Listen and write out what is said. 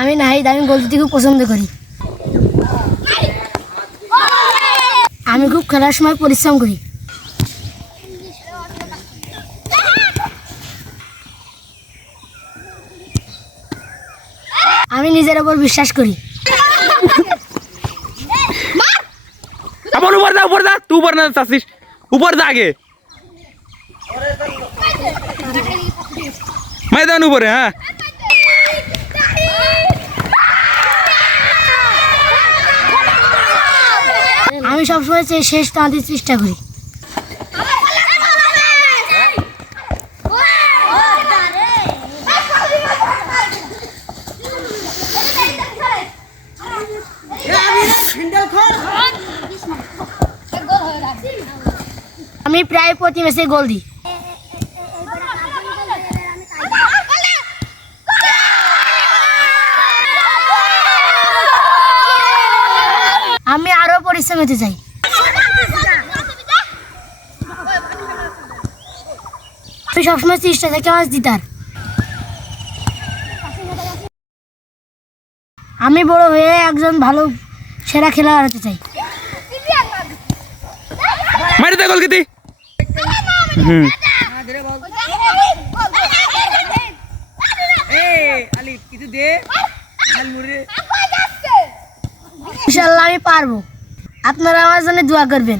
আমি নাহিদ, আমি গোল দিতে খুব পছন্দ করি। আমি খুব খেলার সময় পরিশ্রম করি। আমি নিজের উপর বিশ্বাস করি। अपन ऊपर जा तू ऊपर ना चाचिस ऊपर जा आगे मैदान ऊपर है हाँ আমি সবসময় শেষ টানতে চেষ্টা করি। আমি প্রায় প্রতি ম্যাচে গোল দিই। আমি আরো পরিশ্রম হতে চাই। আমি সবসময় চেষ্টা থাকি ম্যাচ জিতার। আমি বড় হয়ে একজন ভালো সেরা খেলোয়াড় হতে চাই। मार दे गोल किती ইনশাআল্লাহ আমি পারবো। আপনারা আমার জন্য দোয়া করবেন।